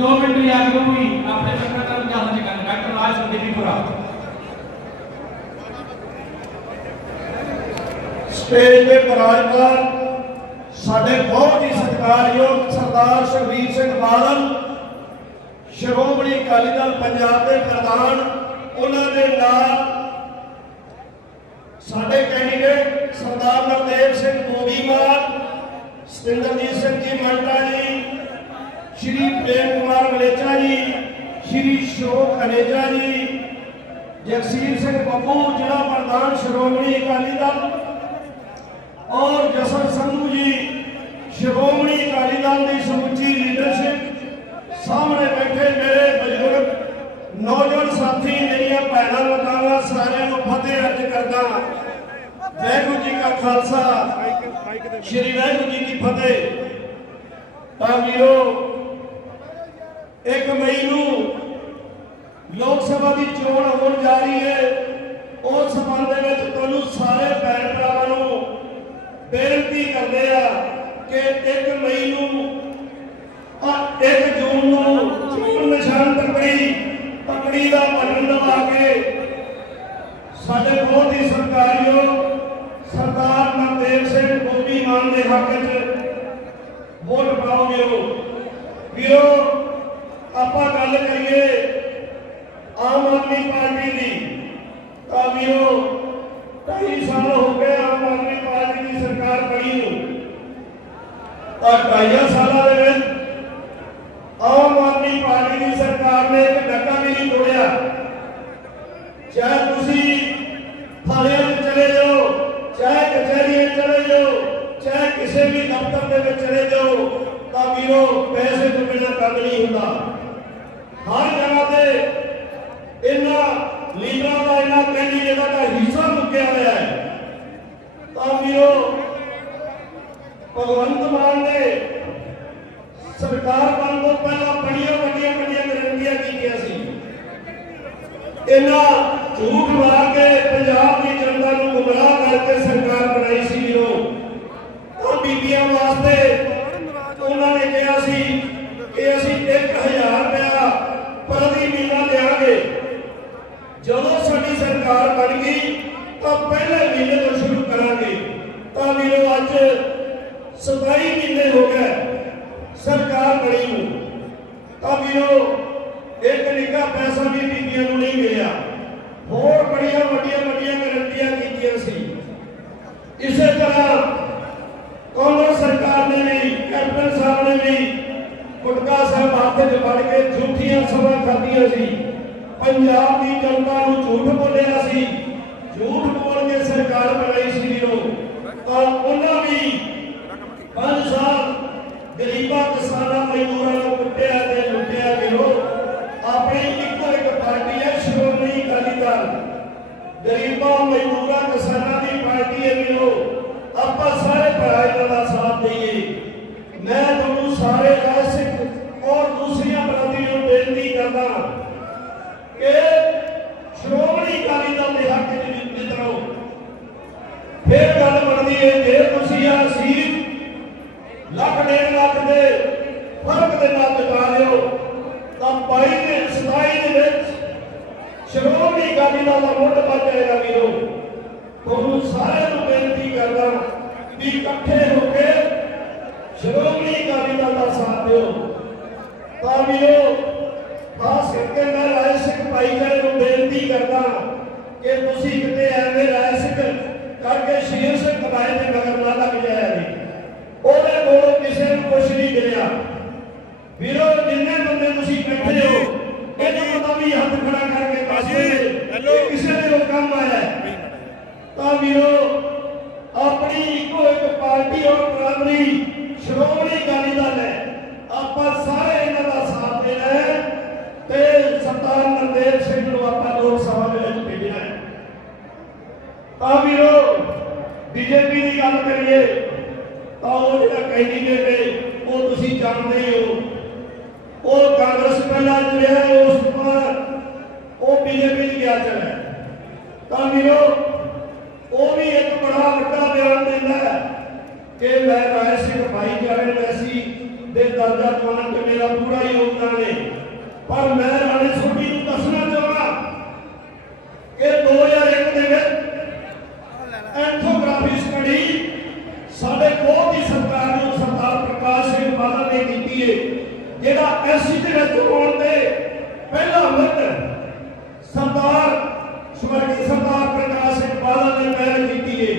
ਦੋ ਮਿੰਟ ਲਈ ਆ ਕੇ ਉਹ ਵੀ ਆਪਣੇ ਸਟੇਜ ਦੇ ਪਰਾਜਪਾਲ ਸਾਡੇ ਬਹੁਤ ਹੀ ਸਤਿਕਾਰਯੋਗ ਸਰਦਾਰ ਸ਼ਰਵੀਰ ਸਿੰਘ ਬਾਦਲ, ਸ਼੍ਰੋਮਣੀ ਅਕਾਲੀ ਦਲ ਪੰਜਾਬ ਦੇ ਪ੍ਰਧਾਨ, ਉਹਨਾਂ ਦੇ ਨਾਲ ਸਾਡੇ ਕੈਂਡੀਡੇਟ ਸਰਦਾਰ ਨਵਦੇਵ ਸਿੰਘ ਗੋਬੀਮਾਨ ਸਤਿੰਦਰਜੀਤ ਸਿੰਘ ਜੀ ਮੰਟਾ ਜੀ ਸ਼੍ਰੀ ਪ੍ਰੇਮ ਕੁਮਾਰ ਮਲੇਚਾ ਜੀ, ਸ਼੍ਰੀ ਸ਼ੋਕ ਅਨੇਜਾ ਜੀ, ਜਗਸੀਰ ਸਿੰਘ ਬੱਬੂ, ਜ਼ਿਲ੍ਹਾ ਪ੍ਰਧਾਨ ਸ਼੍ਰੋਮਣੀ ਅਕਾਲੀ ਦਲ ਔਰ ਜਸਨ ਸੰਧੂ ਜੀ, ਸ਼੍ਰੋਮਣੀ ਅਕਾਲੀ ਦਲ ਦੀ ਸਮੁੱਚੀ ਲੀਡਰਸ਼ਿਪ ਸਾਹਮਣੇ ਬੈਠੇ ਮੇਰੇ ਬਜ਼ੁਰਗ, ਨੌਜਵਾਨ ਸਾਥੀ, ਮੇਰੀਆਂ ਭੈਣਾਂ ਮਾਤਾਵਾਂ ਸਾਰਿਆਂ ਨੂੰ ਫਤਿਹ ਅਰਜ ਕਰਦਾ ਵਾਹਿਗੁਰੂ ਜੀ ਕਾ ਖਾਲਸਾ, ਸ਼੍ਰੀ ਵਾਹਿਗੁਰੂ ਜੀ ਕੀ ਫਤਿਹ। ਤਾਂ ਵੀਰੋ 1 ਮਈ ਨੂੰ ਲੋਕ ਸਭਾ ਦੀ ਚੋਣ ਹੋਣ ਜਾ ਰਹੀ ਹੈ। ਉਸ ਸੰਬੰਧ ਦੇ ਵਿੱਚ ਤੁਹਾਨੂੰ ਸਾਰੇ ਭੈਣ ਭਰਾਵਾਂ ਨੂੰ ਬੇਨਤੀ ਕਰਦੇ ਆ ਕਿ 1 ਮਈ ਨੂੰ ਆ 1 ਜੂਨ ਨੂੰ ਚੋਣ ਨਿਸ਼ਾਨ ਤੱਕੜੀ ਤੱਕੜੀ ਦਾ ਬਟਨ ਦਬਾ ਕੇ ਸਾਡੇ ਬਹੁਤ ਹੀ ਸਰਕਾਰੀਓ ਸਰਦਾਰ ਮਨਦੇਵ ਸਿੰਘ ਗੋਬੀ ਮਾਨ ਦੇ ਹੱਕ 'ਚ ਵੋਟ ਪਾਓਗੇ ਵੀਰੋ ਆਪਾਂ ਗੱਲ ਕਰੀਏ ਆਮ ਆਦਮੀ ਪਾਰਟੀ ਦੀ ਤਾਂ ਵੀਰੋ ਢਾਈ ਸਾਲ ਹੋ ਗਏ ਆਮ ਆਦਮੀ ਪਾਰਟੀ ਦੀ ਸਰਕਾਰ ਬਣੀ ਨੂੰ ਤਾਂ ਢਾਈਆਂ ਸਾਲਾਂ ਦੇ ਵਿੱਚ ਆਮ ਆਦਮੀ ਪਾਰਟੀ ਦੀ ਸਰਕਾਰ ਨੇ ਇੱਕ ਡੱਕਾ ਵੀ ਨਹੀਂ ਤੋੜਿਆ ਚਾਹੇ ਤੁਸੀਂ ਥਾਣਿਆਂ 'ਚ ਚਲੇ ਜਾਓ ਚਾਹੇ ਕਚਹਿਰੀਆਂ 'ਚ ਚਲੇ ਜਾਓ ਚਾਹੇ ਕਿਸੇ ਵੀ ਦਫ਼ਤਰ ਦੇ ਵਿੱਚ ਚਲੇ ਜਾਓ ਤਾਂ ਵੀਰੋ ਪੈਸੇ ਤੋਂ ਬਿਨਾਂ ਕੰਮ ਨਹੀਂ ਹੁੰਦਾ ਹਰ ਜਗ੍ਹਾ ਤੇ ਇਹਨਾਂ ਲੀਡਰਾਂ ਦਾ ਇਹਨਾਂ ਕੈਂਡੀਡੇਟਾਂ ਦਾ ਹਿੱਸਾ ਮੁੱਕਿਆ ਹੋਇਆ ਹੈ। ਤਾਂ ਵੀਰੋ, ਭਗਵੰਤ ਮਾਨ ਨੇ ਸਰਕਾਰ ਬਣਨ ਤੋਂ ਪਹਿਲਾਂ ਬੜੀਆਂ ਵੱਡੀਆਂ ਵੱਡੀਆਂ ਗਰੰਟੀਆਂ ਕੀਤੀਆਂ ਸੀ। ਇਹਨਾਂ ਝੂਠ ਮਾਰ ਕੇ ਪੰਜਾਬ ਦੀ ਜਨਤਾ ਨੂੰ ਗੁੰਮਰਾਹ ਕਰਕੇ ਸਰਕਾਰ ਬਣਾਈ ਸੀ ਵੀਰੋ। ਉਹ ਬੀਬੀਆਂ ਵਾਸਤੇ ਉਹਨਾਂ ਨੇ ਕਿਹਾ ਸੀ ਕਿ ਅਸੀਂ 1000 ਰੁਪਇਆ ਪ੍ਰਤੀ ਮਹੀਨਾ ਦੇਵਾਂਗੇ ਜਦੋਂ ਸਾਡੀ ਸਰਕਾਰ ਬਣ ਗਈ, ਤਾਂ ਪਹਿਲੇ ਮਹੀਨੇ ਤੋਂ ਸ਼ੁਰੂ ਕਰਾਂਗੇ। ਤਾਂ ਵੀਰੋ, ਅੱਜ 27 ਮਹੀਨੇ ਹੋ ਗਏ, ਸਰਕਾਰ ਬਣੀ ਨੂੰ। ਤਾਂ ਵੀਰੋ ਇੱਕ ਨਿੱਕਾ ਪੈਸਾ ਵੀ ਬੀਬੀਆਂ ਨੂੰ ਨਹੀਂ ਮਿਲਿਆ ਹੋਰ ਬੜੀਆਂ ਵੱਡੀਆਂ ਵੱਡੀਆਂ ਗਰੰਟੀਆਂ ਕੀਤੀਆਂ ਸੀ ਇਸੇ ਤਰ੍ਹਾਂ ਕਾਂਗਰਸ ਸਰਕਾਰ ਨੇ ਵੀ ਕੈਪਟਨ ਸਾਹਿਬ ਨੇ ਵੀ ਗੁਟਕਾ ਸਾਹਿਬ ਹੱਥ 'ਚ ਫੜ ਕੇ ਝੂਠੀਆਂ ਸਭਾ ਕਰਦੀਆਂ ਸੀ। ਪੰਜਾਬ ਦੀ ਜਨਤਾ ਨੂੰ ਝੂਠ ਬੋਲਿਆ ਸੀ। ਝੂਠ ਬੋਲ ਕੇ ਸਰਕਾਰ ਬਣਾਈ ਸੀ ਵੀਰੋ ਤਾਂ ਉਹਨਾਂ ਵੀ ਪੰਜ ਸਾਲ ਗਰੀਬਾਂ ਕਿਸਾਨਾਂ ਮਜ਼ਦੂਰਾਂ ਨੂੰ ਕੁੱਟਿਆ ਤੇ ਲੁੱਟਿਆ ਵੀਰੋ ਆਪਣੀ ਇੱਕੋ ਇੱਕ ਪਾਰਟੀ ਹੈ, ਸ਼੍ਰੋਮਣੀ ਅਕਾਲੀ ਦਲ। ਗਰੀਬਾਂ ਮਜ਼ਦੂਰਾਂ ਕਿਸਾਨਾਂ ਦੀ ਪਾਰਟੀ ਹੈ ਵੀਰੋ ਆਪਾਂ ਸਾਰੇ ਭਰਾ ਦਾ ਸਾਥ ਦਈਏ। ਮੈਂ ਤੁਹਾਨੂੰ ਸਾਰੇ ਰਾਜਸਿਕ ਔਰ ਦੂਸਰੀਆਂ ਬਰਾਦਰੀਆਂ ਨੂੰ ਬੇਨਤੀ ਕਰਦਾ ਕਿ ਸ਼੍ਰੋਮਣੀ ਅਕਾਲੀ ਦਲ ਦੇ ਹੱਕ ਵਿੱਚ ਜਿੱਤ ਰਹੋ ਫਿਰ ਗੱਲ ਬਣਦੀ ਜੇ ਤੁਸੀਂ ਆ ਸੀਟ ਲੱਖ ਡੇਢ ਲੱਖ ਦੇ ਫ਼ਰਕ ਦੇ ਨਾਲ ਜਿਤਾ ਲਿਓ, ਤਾਂ 22 ਦੇ 27 ਦੇ ਵਿੱਚ ਸ਼੍ਰੋਮਣੀ ਅਕਾਲੀ ਦਲ ਦਾ ਮੁੱਢ ਵੱਜ ਜਾਏਗਾ ਵੀਰੋ। ਤੁਹਾਨੂੰ ਸਾਰਿਆਂ ਨੂੰ ਬੇਨਤੀ ਕਰਦਾ ਵੀ ਇਕੱਠੇ ਹੋ ਕੇ ਸ਼੍ਰੋਮਣੀ ਅਕਾਲੀ ਦਲ ਦਾ ਸਾਥ ਦਿਓ ਤਾਂ ਵੀਰੋ ਖਾਸ ਕਰਕੇ ਮੈਂ ਰਾਏ ਸਿੰਘ ਭਾਈਚਾਰੇ ਨੂੰ ਬੇਨਤੀ ਕਰਦਾ ਕਿ ਤੁਸੀਂ ਕਿਤੇ ਐਵੇਂ ਰਾਏ ਸਿੰਘ ਕਰਕੇ ਸ਼ੇਰ ਸਿੰਘ ਕਬਾਇਲ ਦੇ ਮਗਰ ਨਾ ਲੱਗ ਜਾਇਆ ਜੀ ਉਹਦੇ ਕੋਲੋਂ ਕਿਸੇ ਨੂੰ ਕੁਝ ਨਹੀਂ ਮਿਲਿਆ ਵੀਰੋ ਜਿੰਨੇ ਬੰਦੇ ਤੁਸੀਂ ਬੈਠੇ ਹੋ ਇਹਨਾਂ ਦਾ ਵੀ ਹੱਥ ਖੜਾ ਕਰਕੇ ਦੱਸੋ ਹੈਲੋ। ਕਿ ਕਿਸੇ ਦੇ ਉਹ ਕੰਮ ਆਇਆ ਹੈ। ਤਾਂ ਵੀਰੋ ਆਪਣੀ ਇੱਕੋ ਇੱਕ ਪਾਰਟੀ ਔਰ ਬਰਾਦਰੀ ਸ਼੍ਰੋਮਣੀ ਅਕਾਲੀ ਦਲ ਹੈ ਆਪਾਂ ਸਾਰੇ ਇਹਨਾਂ ਦਾ ਸਾਥ ਦੇਣਾ ਹੈ ਤੇ ਸਰਦਾਰ ਨਰਦੇਵ ਸਿੰਘ ਨੂੰ ਆਪਾਂ ਲੋਕ ਸਭਾ ਦੇ ਵਿੱਚ ਭੇਜਣਾ ਹੈ ਤਾਂ ਵੀਰੋ ਬੀਜੇਪੀ ਦੀ ਗੱਲ ਕਰੀਏ ਤਾਂ ਉਹ ਜਿਹੜਾ ਕੈਂਡੀਡੇਟ ਜਾਣਦੇ ਹੋ। ਉਹ ਕਾਂਗਰਸ ਪਹਿਲਾਂ ਰਿਹਾ, ਉਸ ਤੋਂ ਉਹ ਬੀਜੇਪੀ ਚ ਗਿਆ ਚਲਾ ਤਾਂ ਵੀਰੋ, ਉਹ ਵੀ ਇੱਕ ਬੜਾ ਵੱਡਾ ਬਿਆਨ ਦਿੰਦਾ ਹੈ ਕਿ ਮੈਂ ਰਾਏ ਸਿੰਘ ਭਾਈਚਾਰੇ ਨੂੰ ਐਸੀ ਦੇ ਦਰਜਾ ਦਿਵਾਉਣ ਤੇ ਮੇਰਾ ਪੂਰਾ ਯੋਗਦਾਨ ਹੈ। ਪਰ ਮੈਂ ਰਾਣੇ ਸੋਢੀ ਨੂੰ ਦੱਸਣਾ ਚਾਹੁੰਦਾ ਕਿ 2001 ਦੇ ਵਿੱਚ ਐਂਥੋਗ੍ਰਾਫੀ ਸਟੱਡੀ ਸਾਡੇ ਕੋਲ ਦੀ ਸਰਕਾਰ ਨੂੰ ਸਰਦਾਰ ਪ੍ਰਕਾਸ਼ ਸਿੰਘ ਬਾਦਲ ਨੇ ਕੀਤੀ ਹੈ ਜਿਹੜਾ ਐਸਸੀ ਦੇ ਵਿੱਚ ਹੋਣ ਦੇ ਪਹਿਲਾ ਮਿੱਤਰ ਸਰਦਾਰ ਸਵਰਗੀ ਸਰਦਾਰ ਪ੍ਰਕਾਸ਼ ਸਿੰਘ ਬਾਦਲ ਨੇ ਪਹਿਲ ਕੀਤੀ ਹੈ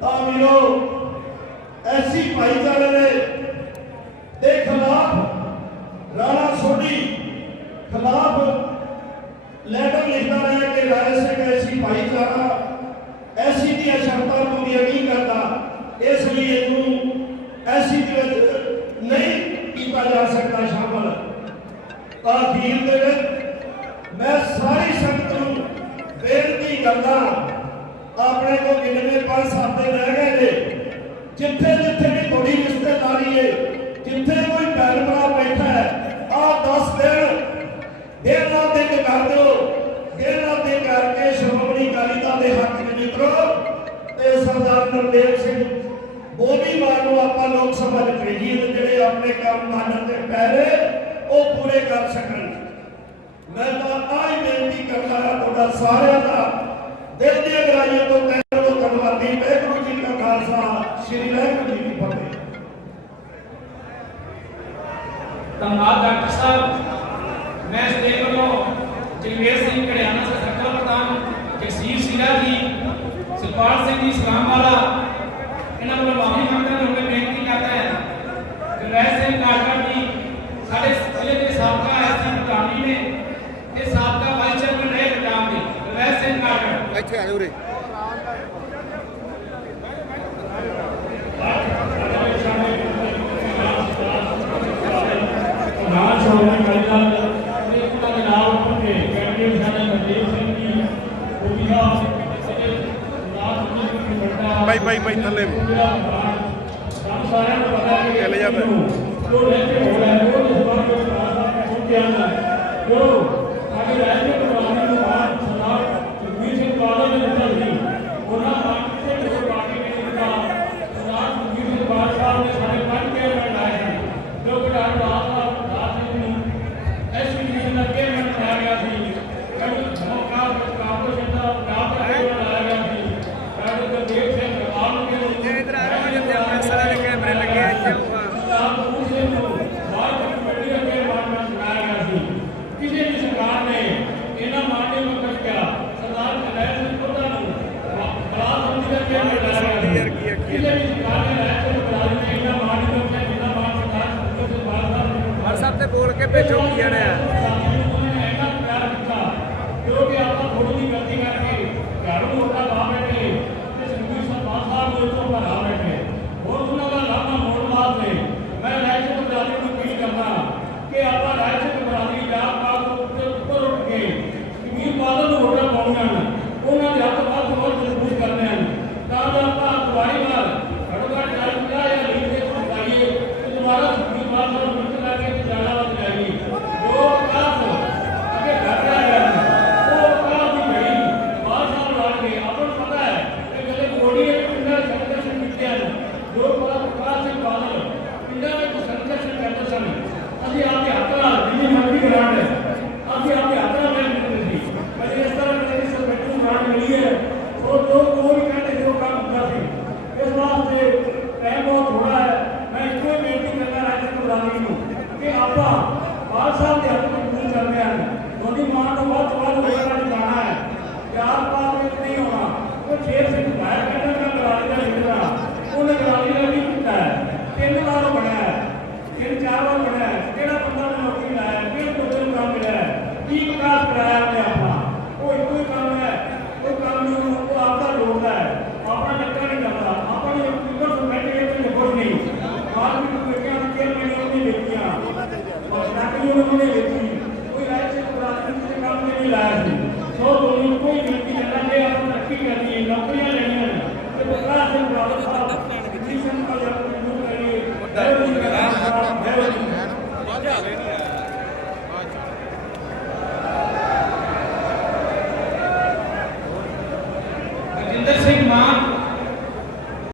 ਤਾਂ ਵੀਰੋ, ਐਸੀ ਭਾਈਚਾਰੇ ਦੇ ਦੇ ਖਿਲਾਫ ਰਾਣਾ ਸੋਢੀ ਖਿਲਾਫ ਲੈਟਰ ਲਿਖਦਾ ਰਿਹਾ ਕਿ ਰਾਏ ਸਿੰਘ ਐਸੀ ਭਾਈਚਾਰਾ, ਐਸੀ ਦੀਆਂ ਸ਼ਰਤਾਂ ਪੂਰੀਆਂ ਨਹੀਂ ਕਰਦਾ ਇਸ ਲਈ ਇਹਨੂੰ ਐਸੀ ਦੇ ਵਿੱਚ ਨਹੀਂ ਕੀਤਾ ਜਾ ਸਕਦਾ ਸ਼ਾਮਲ। ਅਖੀਰ ਦੇ ਵਿੱਚ ਮੈਂ ਸਾਰੀ ਸੰਗਤ ਨੂੰ ਬੇਨਤੀ ਕਰਦਾ ਆਪਣੇ ਕੋਲ ਕਿੰਨੇ ਪੰਜ ਸੱਤ ਰਹਿ ਗਏ ਨੇ, ਜਿੱਥੇ ਜਿੱਥੇ ਵੀ ਤੁਹਾਡੀ ਰਿਸ਼ਤੇਦਾਰੀ ਹੈ ਜਿੱਥੇ ਕੋਈ ਭੈਣ ਭਰਾ ਬੈਠਾ ਹੈ ਆਹ 10 ਦਿਨ ਦਿਨ ਨਾਲ ਦਿਨ ਕਰ ਦਿਓ। ਦਿਨ ਨਾਲ ਦਿਨ ਕਰਕੇ ਸ਼੍ਰੋਮਣੀ ਅਕਾਲੀ ਦਲ ਦੇ ਹੱਕ ਵਿੱਚ ਨਿਕਲੋ ਤੇ ਸਰਦਾਰ ਨਰਦੇਵ ਸਿੰਘ ਬੋਬੀ ਮਾਨ ਨੂੰ ਆਪਾਂ ਲੋਕ ਸਭਾ ਚ ਭੇਜੀਏ ਤੇ ਜਿਹੜੇ ਆਪਣੇ ਕੰਮ ਮੰਨਣ ਦੇ ਪਹਿਲੇ, ਉਹ ਪੂਰੇ ਕਰ ਸਕਣ। ਮੈਂ ਤਾਂ ਆਹ ਬੇਨਤੀ ਕਰਦਾ ਹਾਂ ਤੁਹਾਡਾ ਸਾਰਿਆਂ ਦਾ, ਦਿਲ ਦੀਆਂ ਗਰਾਈਆਂ ਤੋਂ ਕਹਿਣ ਤੋਂ ਧੰਨਵਾਦੀ ਵਾਹਿਗੁਰੂ ਜੀ ਕਾ ਖਾਲਸਾ, ਸ੍ਰੀ ਵਾਹਿਗੁਰੂ ਜੀ ਕੀ ਫਤਿਹ। ਧੰਨਵਾਦ ਡਾਕਟਰ ਸਾਹਿਬ। ਮੈਂ ਸਟੇਜ ਵੱਲੋਂ ਜਗਵੇਰ ਸਿੰਘ ਕੜਿਆਣਾ ਸਰਕਲ ਪ੍ਰਧਾਨ, ਜਗਸੀਰ ਸੀਰਾ ਜੀ, ਸੁਖਪਾਲ ਸਿੰਘ ਜੀ ਸਲਾਮ ਵਾਲਾ ਇਹਨਾਂ ਵੱਲੋਂ ਮਾਫੀ ਮੰਗਦਾ ਹਾਂ ਮੈਂ ਬੇਨਤੀ ਕਰਦਾ ਹਾਂ ਕਿ ਵੈਸ ਸਿੰਘ ਕਾਟਰ ਜੀ ਸਾਡੇ ਜ਼ਿਲ੍ਹੇ ਦੇ ਸਾਬਕਾ ਐਸਪੀ ਪ੍ਰਧਾਨ ਜੀ ਨੇ ਤੇ ਸਾਬਕਾ ਵਾਈਸ ਚੇਅਰਮੈਨ ਰਹੇ ਪੰਜਾਬ ਦੇ ਵੈਸ ਸਿੰਘ ਕਾਟਰ ਇੱਥੇ ਆ ਜਾ ਉਰੇ। ਨਾਲ ਸ਼੍ਰੋਮਣੀ ਅਕਾਲੀ ਦਲ ਦੇ ਉਹਨਾਂ ਦੇ ਨਾਲ ਉੱਠ ਕੇ ਕੈਂਡੀਡੇਟ ਸਾਡੇ ਮਨਦੀਪ ਸਿੰਘ ਜੀ ਉਹ ਵੀ ਆ ਨੂੰ ਬਾਈ ਬਾਈ ਬਾਈ ਥੱਲੇ। ਨੂੰ ਕਿ ਚੱਲ ਜਾ ਫਿਰ। ਜੋ ਰਹਿਤੇ ਹੋ ਰਿਹਾ ਹੈ ਉਹ ਇਸ ਵਾਰ ਜੋ ਪ੍ਰਾਰਥਨਾ ਪਹੁੰਚਿਆ ਹੈ। ਜੋ ਸਾਡੇ ਰਾਜ ਦੇ ਪ੍ਰਧਾਨ ਨੂੰ ਬਾਅਦ ਸਰਦਾਰ ਸੁਖਬੀਰ ਸਿੰਘ ਬਾਦਲ ਨੇ ਦਿੱਤਾ ਸੀ ਉਹਨਾਂ ਪਾਰਟੀ ਦੇ ਕੋਈ ਪਾਰਟੀ ਨੇ ਦਿੱਤਾ ਸਰਦਾਰ ਸੁਖਬੀਰ ਸਿੰਘ ਬਾਦਲ ਸਾਹਿਬ ਨੇ ਸਾਡੇ ਪੰਜ ਕੇ ਲਾਏ ਸੀ ਜੋ ਪ੍ਰਧਾਨ ਬਾਦਲ ਸਾਹਿਬ ਸਿੰਘ ਨੂੰ ਐਸਪੀਡੀ ਦਾ ਚੇਅਰਮੈਨ ਬਣਾਇਆ ਗਿਆ ਸੀ ਕਈ ਮੌਕਾ ਕਾਰਪੋਰੇਸ਼ਨ ਦਾ ਪੰਜਾਬ ਦਾ ਚੇਅਰਮੈਨ ਬਣਾਇਆ ਗਿਆ ਸੀ ਡਾਕਟਰ ਗੁਰਦੇਵ ਸਿੰਘ ਗਰਵਾਲ ਨੂੰ ਜੇ ਇਧਰ ਆ ਜਾਓ ਜਿੱਥੇ ਆਪਣੇ ਸਾਰਿਆਂ ਦੇ ਕੈਮਰੇ ਲੱਗੇ ਆ ਇੱਥੇ ਸਰਦਾਰ ਕਪੂਰ ਸਿੰਘ ਨੂੰ ਬਾਅਦ ਵਿੱਚ ਕਮੇਟੀ ਦਾ ਚੇਅਰਮੈਨ ਬਣਾਇਆ ਗਿਆ ਸੀ ਕਿਸੇ ਵੀ ਸਰਕਾਰ ਨੇ ਇਹਨਾਂ ਮਾਨਯ ਮੰਤਰੀ ਕਿਹਾ ਸਰਦਾਰ ਕਨੈਲ ਸਿੰਘ ਖੁੱਦਾ ਨੂੰ ਬਲਾਸ ਸੰਧੀ ਦਾ ਚੇਅਰਮੈਨ ਬਣਾਇਆ ਗਿਆ ਸੀ ਕਿਸੇ ਵੀ ਸਰਕਾਰ ਨੇ ਰਾਜ ਦੇ ਬਲਾਸ ਨੇ ਇਹਨਾਂ ਮਾਨਯ ਮੰਤਰੀ ਜਿੰਨਾ ਮਾਨ ਸਰਦਾਰ ਸੁਖਬੀਰ ਸਿੰਘ ਬਾਦਲ ਸਾਹਿਬ ਨੇ WhatsApp ਤੇ ਬੋਲ ਕੇ ਕਿਉਂਕਿ ਆਪਾਂ ਥੋੜੀ ਜਿਹੀ ਗਲਤੀ ਕਰਕੇ ਘਰ ਨੂੰ ਮੋਟਾ ਲਾ ਬੈਠੇ ਤੇ ਸੰਗੀਤ ਸਰਪੰਚ ਸਾਹਿਬ ਨੂੰ ਇੱਥੋਂ ਭਰਾ ਬੈਠੇ ਹੋਰ ਉਹਨਾਂ ਦਾ ਲਾਭਾ ਮੋੜ ਵਾਸਤੇ ਮੈਂ ਰਾਜ ਬਰਾਦਰੀ ਨੂੰ ਅਪੀਲ ਕਰਦਾ ਕਿ ਆਪਾਂ ਰਾਜ ਦੇ ਬਰਾਦਰੀ ਜਾਤ ਪਾਤ ਉੱਤੇ ਉੱਪਰ ਉੱਠ ਕੇ ਸੰਗੀਤ ਬਾਦਲ ਨੂੰ ਵੋਟਾਂ ਪਾਉਣੀਆਂ ਨੇ ਉਹਨਾਂ ਦੇ ਹੱਥ ਵੱਧ ਤੋਂ ਵੱਧ ਮਜ਼ਬੂਤ ਕਰਨੇ ਹਨ ਤਾਂ ਜੋ ਆਪਾਂ ਦਵਾਈ ਨਾਲ ਘੜੋ ਘੱਟ ਚਾਲੀ ਪੰਜਾਹ ਜਾਂ ਲੀਡ ਦੇ ਪਾਈਏ ਤੇ ਦੁਬਾਰਾ ਸੰਗੀਤ ਬਾਦਲ ਨੂੰ ਮਿਲ ਲਾ ਕੇ ਜਾਣਾ ਵੱਧ ਜਾਈਏ ਜੋ ਕਾਸ ਅੱਗੇ ਘਰ ਰਿਹਾ ਹੈ ਉਹ ਕਾਸ ਦੀ ਘੜੀ ਬਾਹਰ ਸਾਹਿਬ ਲਾ ਕੇ ਆਪਾਂ ਨੂੰ ਪਤਾ ਹੈ ਕਿ ਕਦੇ ਕੋੜੀ ਇੱਕ ਪਿੰਡਾਂ ਦੇ ਸੰਘਰਸ਼ ਕੀਤੇ ਹਨ ਜੋ ਪਰਾ ਪ੍ਰਕਾਸ਼ ਸਿੰਘ ਬਾਦਲ ਪਿੰਡਾਂ ਵਿੱਚ ਸੰਘਰਸ਼ ਕਰਦੇ ਸਨ ਅਸੀਂ ਆਪਦੇ ਹੱਥ ਨਾਲ ਜਿੰਨੀ ਮਰਜ਼ੀ ਗ੍ਰਾਂਟ ਹੈ ਅਸੀਂ ਆਪਦੇ ਹੱਥ ਨਾਲ ਮਿਹਨਤ ਕਰਦੇ ਸੀ ਕਦੇ ਇਸ ਤਰ੍ਹਾਂ ਕਦੇ ਇਸ ਬੈਠੂ ਗ੍ਰਾਂਟ ਮਿਲੀ ਹੈ ਉਹ ਜੋ ਕੋਈ ਵੀ ਕਹਿੰਦੇ ਸੀ ਉਹ ਕੰਮ ਹੁੰਦਾ ਸੀ ਇਸ ਵਾਸਤੇ ਟਾਈਮ ਬਹੁਤ ਥੋੜਾ ਹੈ ਮੈਂ ਇੱਕੋ ਹੀ ਬੇਨਤੀ ਕਰਦਾ ਰਾਜ ਪ੍ਰਧਾਨੀ ਨੂੰ ਕਿ